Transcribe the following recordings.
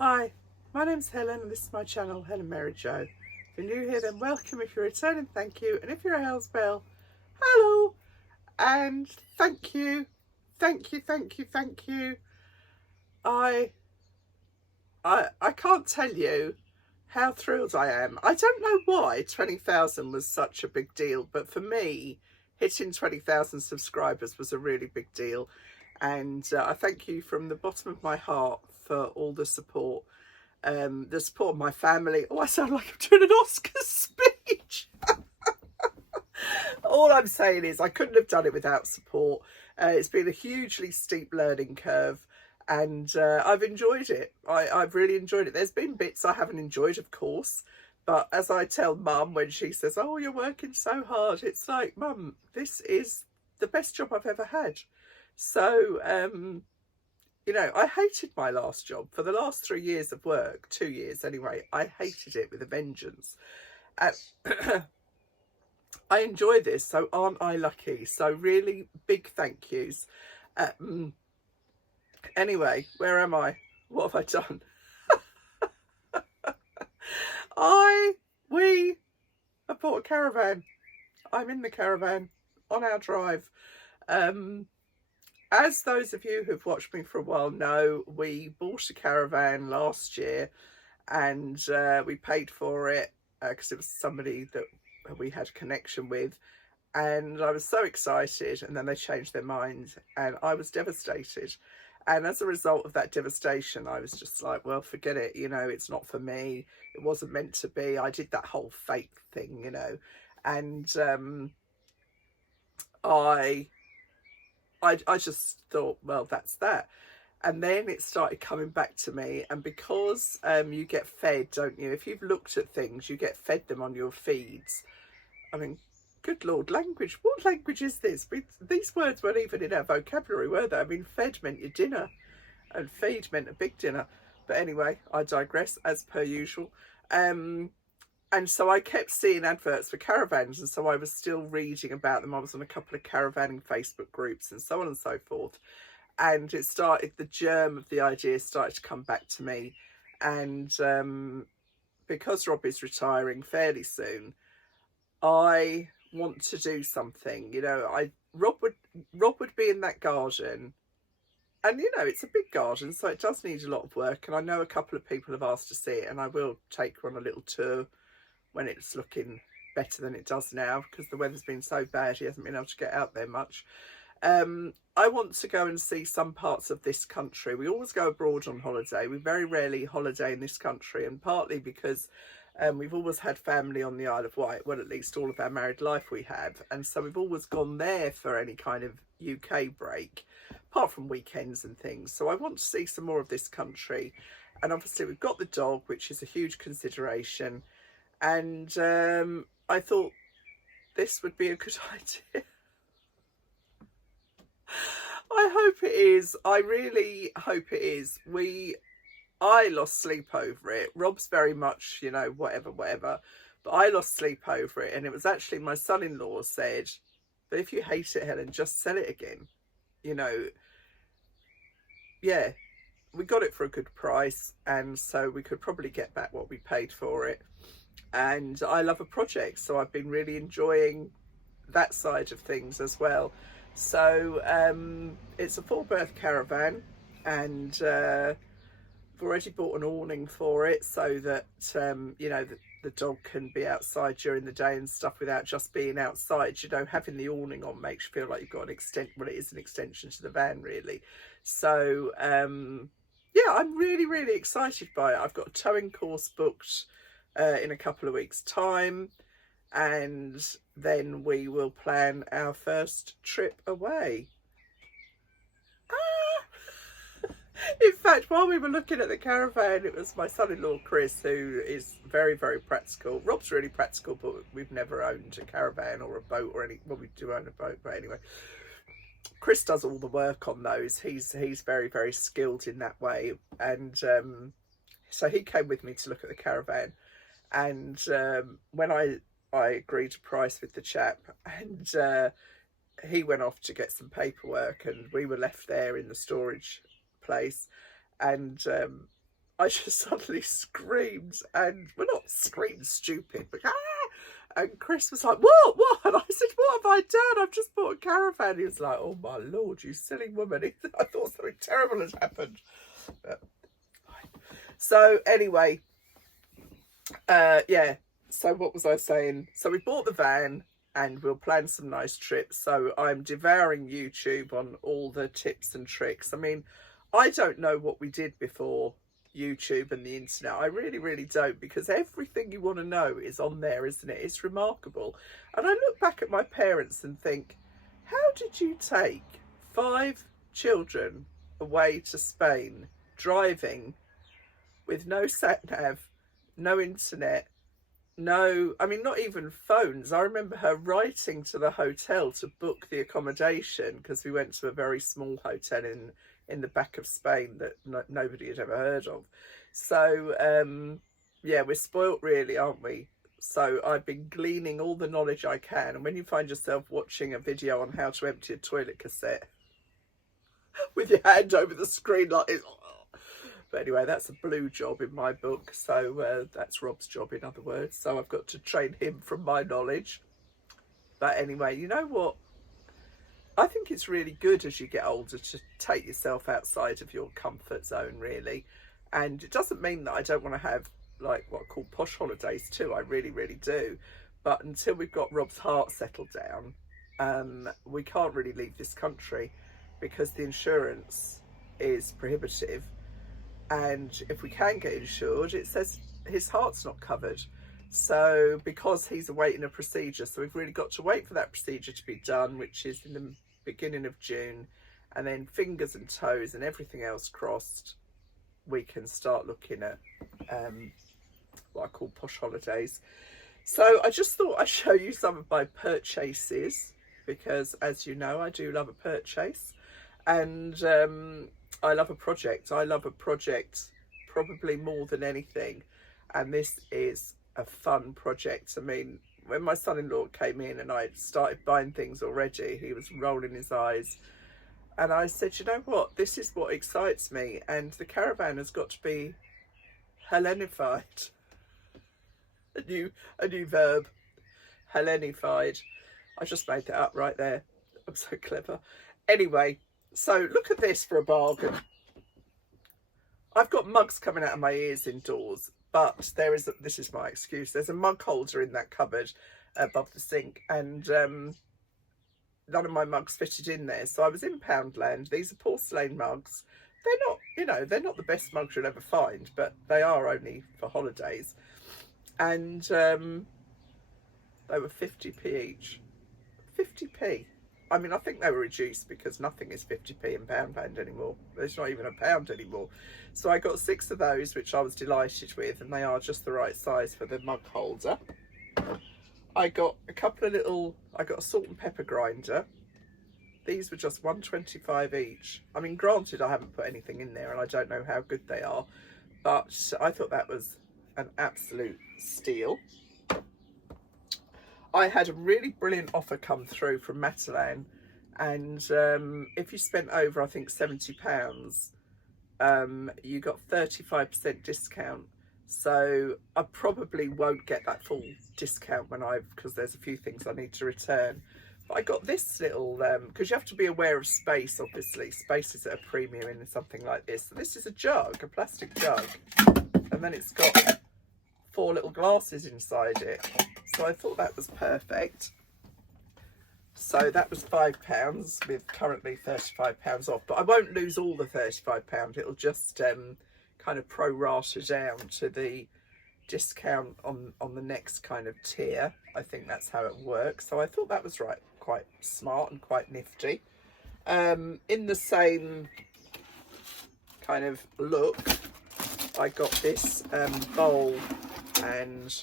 Hi, my name's Helen and this is my channel, Helen Mary Jo. If you're new here, then welcome. If you're returning, thank you. And if you're a Hell's Bell, hello and thank you. Thank you, thank you, thank you. I I can't tell you how thrilled I am. I don't know why 20,000 was such a big deal, but for me, hitting 20,000 subscribers was a really big deal. And I thank you from the bottom of my heart for all the support of my family. Oh, I sound like I'm doing an Oscar speech. All I'm saying is I couldn't have done it without support. It's been a hugely steep learning curve and I've enjoyed it. I've really enjoyed it. There's been bits I haven't enjoyed, of course, but as I tell Mum when she says, oh, you're working so hard, it's like, Mum, this is the best job I've ever had. So, you know, I hated my last job. For the last 3 years of work, 2 years anyway, I hated it with a vengeance. And I enjoy this, so aren't I lucky? So really big thank yous. Anyway, where am I? What have I done? We have bought a caravan. I'm in the caravan on our drive. As those of you who've watched me for a while know, we bought a caravan last year and we paid for it because it was somebody that we had a connection with, and I was so excited, and then they changed their mind and I was devastated. And as a result of that devastation, I was just like, well, forget it, you know, it's not for me, it wasn't meant to be. I did that whole fake thing, you know, and I just thought, well, that's that. And then it started coming back to me, and because you get fed, don't you? If you've looked at things, you get fed them on your feeds. I mean, good Lord, language. What language is this? These words weren't even in our vocabulary, were they? I mean, fed meant your dinner and feed meant a big dinner. But anyway, I digress as per usual. And so I kept seeing adverts for caravans, and so I was still reading about them. I was on a couple of caravanning Facebook groups and so on and so forth. And it started, the germ of the idea started to come back to me. And because Rob is retiring fairly soon, I want to do something. You know, Rob would be in that garden, and you know, it's a big garden, so it does need a lot of work. And I know a couple of people have asked to see it, and I will take her on a little tour when it's looking better than it does now, because the weather's been so bad he hasn't been able to get out there much. I want to go and see some parts of this country. We always go abroad on holiday. We very rarely holiday in this country, and partly because we've always had family on the Isle of Wight. Well, at least all of our married life we have. And so we've always gone there for any kind of UK break, apart from weekends and things. So I want to see some more of this country. And obviously we've got the dog, which is a huge consideration. And I thought this would be a good idea. I hope it is. I really hope it is. I lost sleep over it. Rob's very much, you know, whatever. But I lost sleep over it. And it was actually my son-in-law said, but if you hate it, Helen, just sell it again. You know, yeah, we got it for a good price. And so we could probably get back what we paid for it. And I love a project, so I've been really enjoying that side of things as well. So it's a full berth caravan, and I've already bought an awning for it so that you know, the dog can be outside during the day and stuff without just being outside. You know, having the awning on makes you feel like you've got an well, it is an extension to the van really. So yeah, I'm really excited by it. I've got a towing course booked in a couple of weeks' time, and then we will plan our first trip away. In fact, while we were looking at the caravan, it was my son-in-law Chris, who is very practical. Rob's really practical, but we've never owned a caravan or a boat or any. Well, we do own a boat, but anyway, Chris does all the work on those. He's very skilled in that way, and so he came with me to look at the caravan. And when I agreed a price with the chap, and he went off to get some paperwork, and we were left there in the storage place. And I just suddenly screamed, and well, not screamed stupid, but and Chris was like, what? And I said, what have I done? I've just bought a caravan. He was like, oh my Lord, you silly woman. I thought something terrible had happened. But, so anyway, yeah. So what was I saying? So we bought the van and we'll plan some nice trips. So I'm devouring YouTube on all the tips and tricks. I mean, I don't know what we did before YouTube and the internet. I really, really don't, because everything you want to know is on there, isn't it? It's remarkable. And I look back at my parents and think, how did you take 5 children away to Spain driving with no sat nav, no internet, no, I mean, not even phones. I remember her writing to the hotel to book the accommodation, because we went to a very small hotel in the back of Spain that nobody had ever heard of. So yeah, we're spoilt really, aren't we? So I've been gleaning all the knowledge I can, and when you find yourself watching a video on how to empty a toilet cassette with your hand over the screen like this, but anyway, that's a blue job in my book, so that's Rob's job, in other words. So I've got to train him from my knowledge. But anyway, you know what? I think it's really good as you get older to take yourself outside of your comfort zone, really. And it doesn't mean that I don't want to have like what I call posh holidays too. I really, really do. But until we've got Rob's heart settled down, we can't really leave this country, because the insurance is prohibitive. And if we can get insured, it says his heart's not covered. So because he's awaiting a procedure, so we've really got to wait for that procedure to be done, which is in the beginning of June, and then fingers and toes and everything else crossed, we can start looking at what I call posh holidays. So I just thought I'd show you some of my purchases, because as you know, I do love a purchase, and I love a project. I love a project probably more than anything, and this is a fun project. I mean, when my son-in-law came in and I started buying things already, he was rolling his eyes, and I said, you know what, this is what excites me, and the caravan has got to be Hellenified. A new verb, Hellenified. I just made that up right there. I'm so clever. Anyway, so look at this for a bargain. I've got mugs coming out of my ears indoors, but this is my excuse. There's a mug holder in that cupboard above the sink, and none of my mugs fitted in there. So I was in Poundland. These are porcelain mugs. They're not, you know, they're not the best mugs you'll ever find, but they are only for holidays. And they were 50p each. 50p. I mean, I think they were reduced because nothing is 50p in Poundland anymore. There's not even a pound anymore. So I got 6 of those, which I was delighted with, and they are just the right size for the mug holder. I got a couple of little, I got a salt and pepper grinder. These were just $1.25 each. I mean, granted, I haven't put anything in there and I don't know how good they are, but I thought that was an absolute steal. I had a really brilliant offer come through from Matalan, and if you spent over, I think, £70, you got 35% discount. So I probably won't get that full discount because there's a few things I need to return. But I got this little, because you have to be aware of space, obviously. Space is at a premium in something like this. So this is a jug, a plastic jug, and then it's got 4 little glasses inside it. So I thought that was perfect. So that was £5 with currently £35 off. But I won't lose all the £35. It'll just kind of pro-rata down to the discount on the next kind of tier. I think that's how it works. So I thought that was quite smart and quite nifty. In the same kind of look, I got this bowl and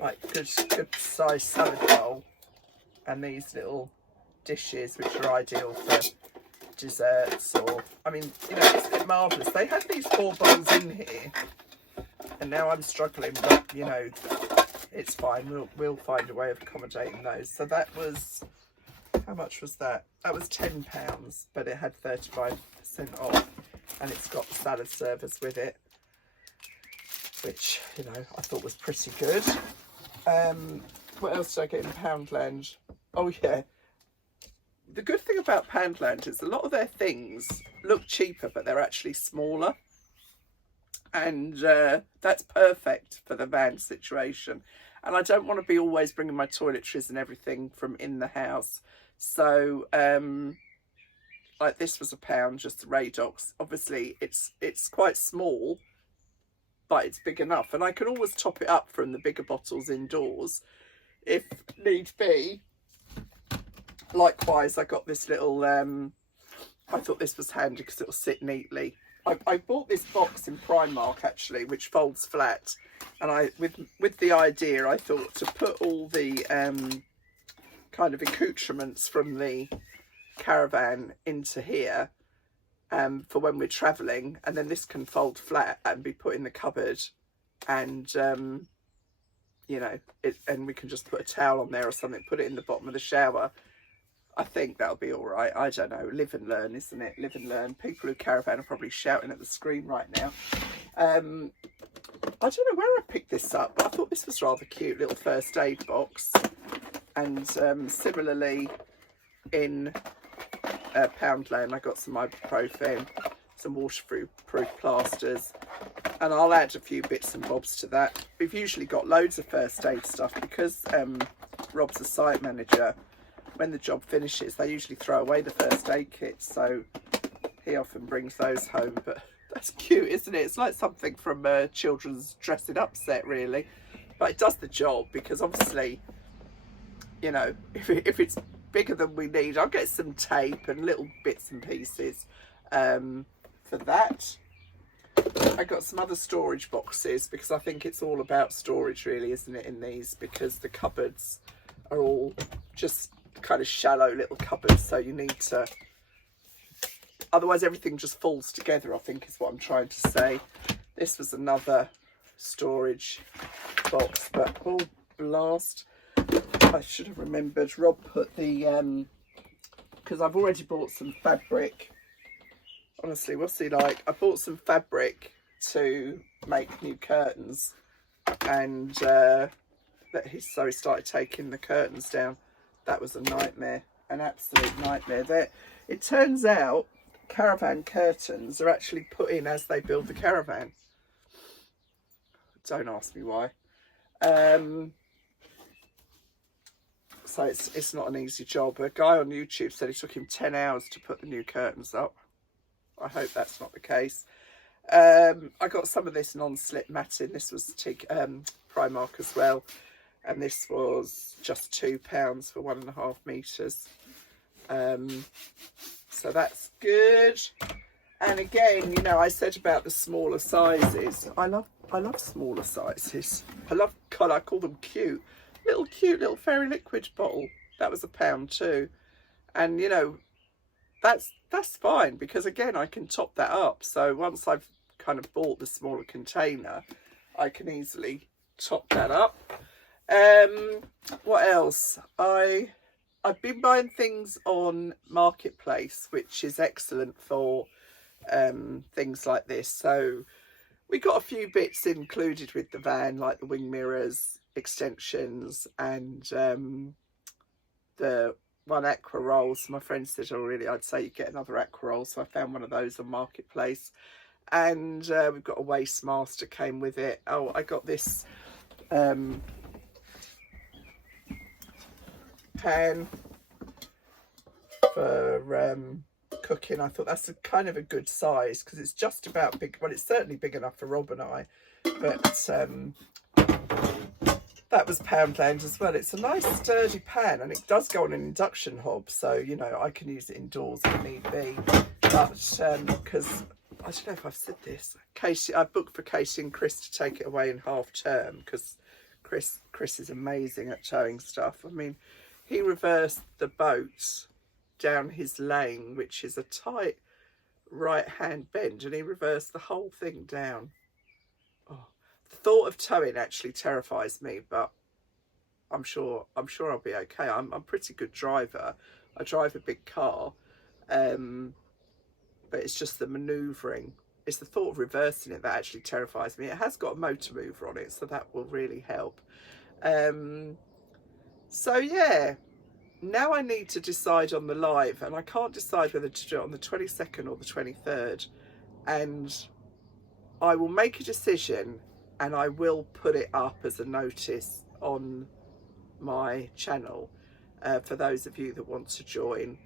like good size salad bowl, and these little dishes which are ideal for desserts, or I mean, you know, it's marvellous. They had these 4 bowls in here and now I'm struggling, but you know, it's fine. We'll find a way of accommodating those. So that was, how much was that? That was £10, but it had 35% off. and it's got the salad servers with it, which, you know, I thought was pretty good. What else did I get in Poundland? Oh yeah, the good thing about Poundland is a lot of their things look cheaper, but they're actually smaller, and that's perfect for the van situation. And I don't want to be always bringing my toiletries and everything from in the house, so like this was £1, just the Radox. Obviously it's quite small, but it's big enough, and I can always top it up from the bigger bottles indoors if need be. Likewise, I got this little I thought this was handy because it'll sit neatly. I bought this box in Primark actually, which folds flat, and I with the idea, I thought to put all the kind of accoutrements from the caravan into here for when we're traveling, and then this can fold flat and be put in the cupboard, and you know, and we can just put a towel on there or something, put it in the bottom of the shower. I think that'll be all right. I don't know. Live and learn, isn't it? Live and learn. People who caravan are probably shouting at the screen right now. I don't know where I picked this up, but I thought this was rather cute. Little first aid box. And similarly, in Poundland, I got some ibuprofen, some waterproof plasters, and I'll add a few bits and bobs to that. We've usually got loads of first aid stuff because Rob's a site manager. When the job finishes, they usually throw away the first aid kits, so he often brings those home. But that's cute, isn't it? It's like something from a children's dressing up set, really. But it does the job, because obviously, you know, if it's bigger than we need, I'll get some tape and little bits and pieces for that. I got some other storage boxes, because I think it's all about storage, really, isn't it, in these? Because the cupboards are all just kind of shallow little cupboards, so you need to, otherwise everything just falls together, I think is what I'm trying to say. This was another storage box, but oh blast, I should have remembered. Rob put the because I've already bought some fabric. Honestly, what's he like? I bought some fabric to make new curtains, and so he started taking the curtains down. That was a nightmare, an absolute nightmare. There, it turns out caravan curtains are actually put in as they build the caravan. Don't ask me why. So it's not an easy job. A guy on YouTube said it took him 10 hours to put the new curtains up. I hope that's not the case. I got some of this non-slip matting. This was Primark as well. And this was just £2 for 1.5 metres. So that's good. And again, you know, I said about the smaller sizes. I love smaller sizes. God, I call them cute. Cute little fairy liquid bottle. That was £1 too. And you know, that's fine, because again, I can top that up. So once I've kind of bought the smaller container, I can easily top that up. What else? I've been buying things on Marketplace, which is excellent for things like this. So we got a few bits included with the van, like the wing mirrors, extensions, and the one aqua roll. So my friend said, oh really, I'd say you get another aqua roll. So I found one of those on Marketplace, and we've got a waste master came with it. Oh, I got this pan for cooking. I thought that's kind of a good size, because it's just about big. Well, it's certainly big enough for Rob and I, but that was Poundland as well. It's a nice sturdy pan, and it does go on an induction hob, so you know I can use it indoors if need be. But because I don't know if I've said this, Casey, I booked for Casey and Chris to take it away in half term, because Chris is amazing at towing stuff. I mean, he reversed the boat down his lane, which is a tight right hand bend, and he reversed the whole thing down. Oh, the thought of towing actually terrifies me, but I'm sure I'll be okay. I'm a pretty good driver. I drive a big car, but it's just the manoeuvring. It's the thought of reversing it that actually terrifies me. It has got a motor mover on it, so that will really help. So yeah, now I need to decide on the live, and I can't decide whether to do it on the 22nd or the 23rd. And I will make a decision, and I will put it up as a notice on my channel for those of you that want to join.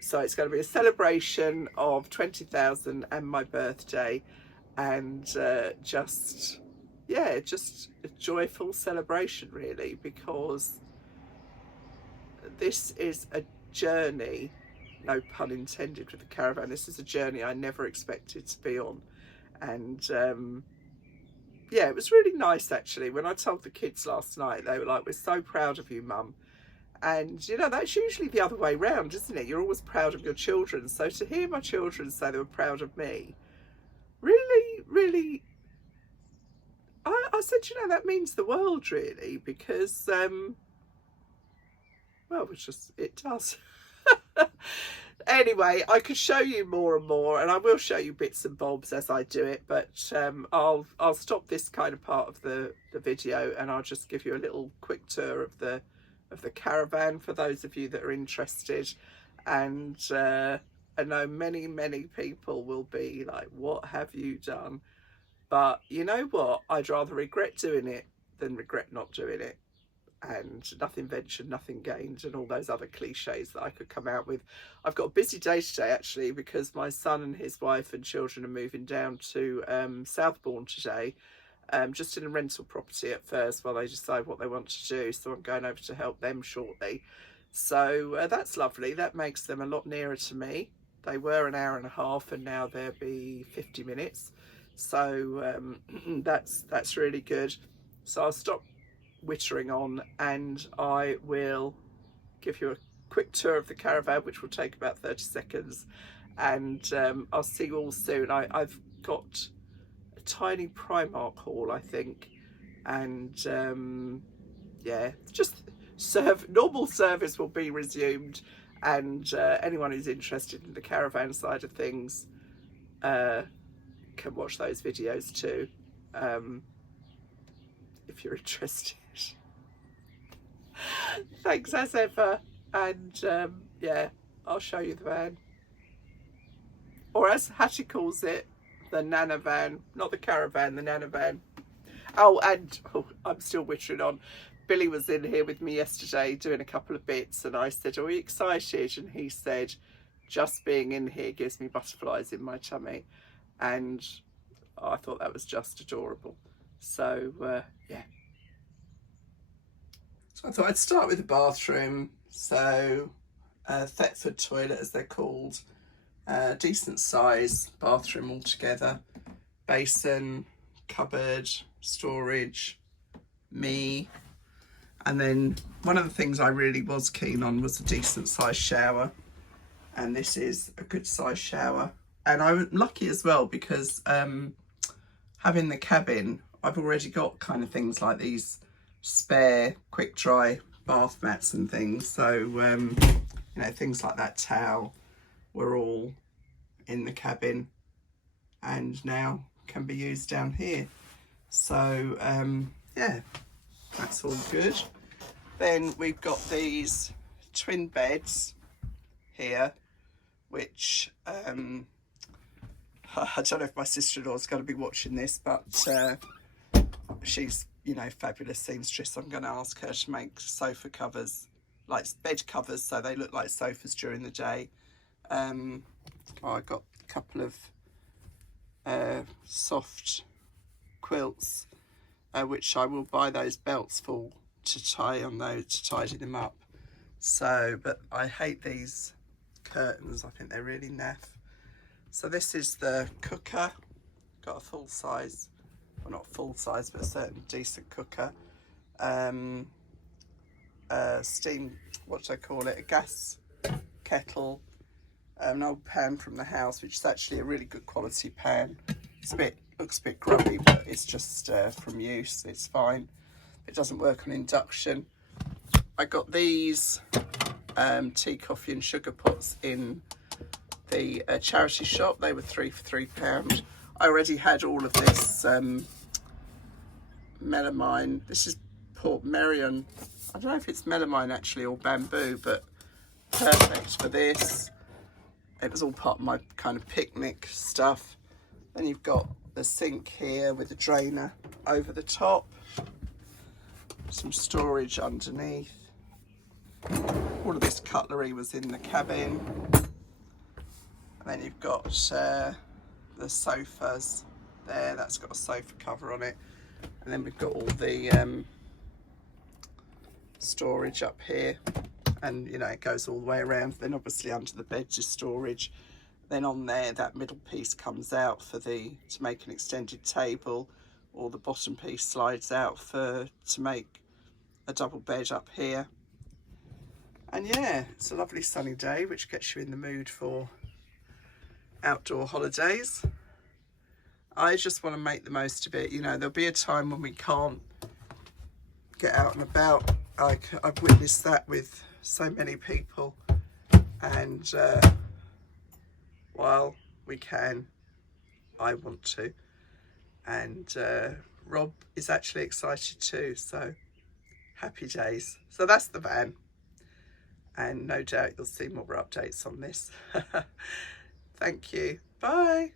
So it's going to be a celebration of 20,000 and my birthday, and just a joyful celebration really, because this is a journey, no pun intended with the caravan. This is a journey I never expected to be on. And yeah, it was really nice actually. When I told the kids last night, they were like, "We're so proud of you, Mum." And you know, that's usually the other way round, isn't it? You're always proud of your children. So to hear my children say they were proud of me, really, I said, you know, that means the world really, because well, it does. Anyway, I could show you more and more, and I will show you bits and bobs as I do it, but I'll stop this kind of part of the video, and I'll just give you a little quick tour of the caravan for those of you that are interested. And I know many people will be like, "What have you done?" But you know what? I'd rather regret doing it than regret not doing it. And nothing ventured, nothing gained, and all those other cliches that I could come out with. I've got a busy day today actually, because my son and his wife and children are moving down to Southbourne today, just in a rental property at first while they decide what they want to do. So I'm going over to help them shortly. So that's lovely. That makes them a lot nearer to me. They were an hour and a half, and now they'll be 50 minutes. So that's really good. So I'll stop wittering on, and I will give you a quick tour of the caravan, which will take about 30 seconds, and I'll see you all soon. I've got a tiny Primark haul, I think, and yeah, just normal service will be resumed, and anyone who's interested in the caravan side of things can watch those videos too, if you're interested. Thanks as ever, and yeah, I'll show you the van, or as Hattie calls it, the NanaVan, not the caravan, the NanaVan. Oh, and I'm still wittering on. Billy was in here with me yesterday doing a couple of bits, and I said, "Are you excited?" And he said, "Just being in here gives me butterflies in my tummy," and I thought that was just adorable. So yeah. So I thought I'd start with the bathroom. So Thetford toilet, as they're called, decent size bathroom altogether. Basin, cupboard, storage, me. And then one of the things I really was keen on was a decent size shower. And this is a good size shower. And I'm lucky as well, because having the cabin, I've already got kind of things like these spare quick dry bath mats and things. So you know, things like that towel were all in the cabin and now can be used down here. So yeah, that's all good. Then we've got these twin beds here, which I don't know if my sister-in-law is going to be watching this, but she's, you know, fabulous seamstress. I'm going to ask her to make sofa covers, like bed covers, so they look like sofas during the day. I got a couple of soft quilts, which I will buy those belts for to tie on those, to tidy them up. So, but I hate these curtains. I think they're really naff. So this is the cooker. Got a full size, well, not full size, but a certain decent cooker. Steam, what do I call it? A gas kettle. An old pan from the house, which is actually a really good quality pan. It's a bit, looks a bit grubby, but it's just from use. It's fine. It doesn't work on induction. I got these tea, coffee and sugar pots in the charity shop. They were 3 for £3. I already had all of this melamine. This is Port Merion. I don't know if it's melamine actually or bamboo, but perfect for this. It was all part of my kind of picnic stuff. Then you've got the sink here with the drainer over the top. Some storage underneath. All of this cutlery was in the cabin. And then you've got the sofas there. That's got a sofa cover on it. And then we've got all the storage up here. And, you know, it goes all the way around. Then obviously under the beds is storage. Then on there, that middle piece comes out for to make an extended table, or the bottom piece slides out to make a double bed up here. And yeah, it's a lovely sunny day, which gets you in the mood for outdoor holidays. I just want to make the most of it. You know, there'll be a time when we can't get out and about. I've witnessed that with so many people, and while we can, I want to. And Rob is actually excited too, so happy days. So that's the van, and no doubt you'll see more updates on this. Thank you. Bye.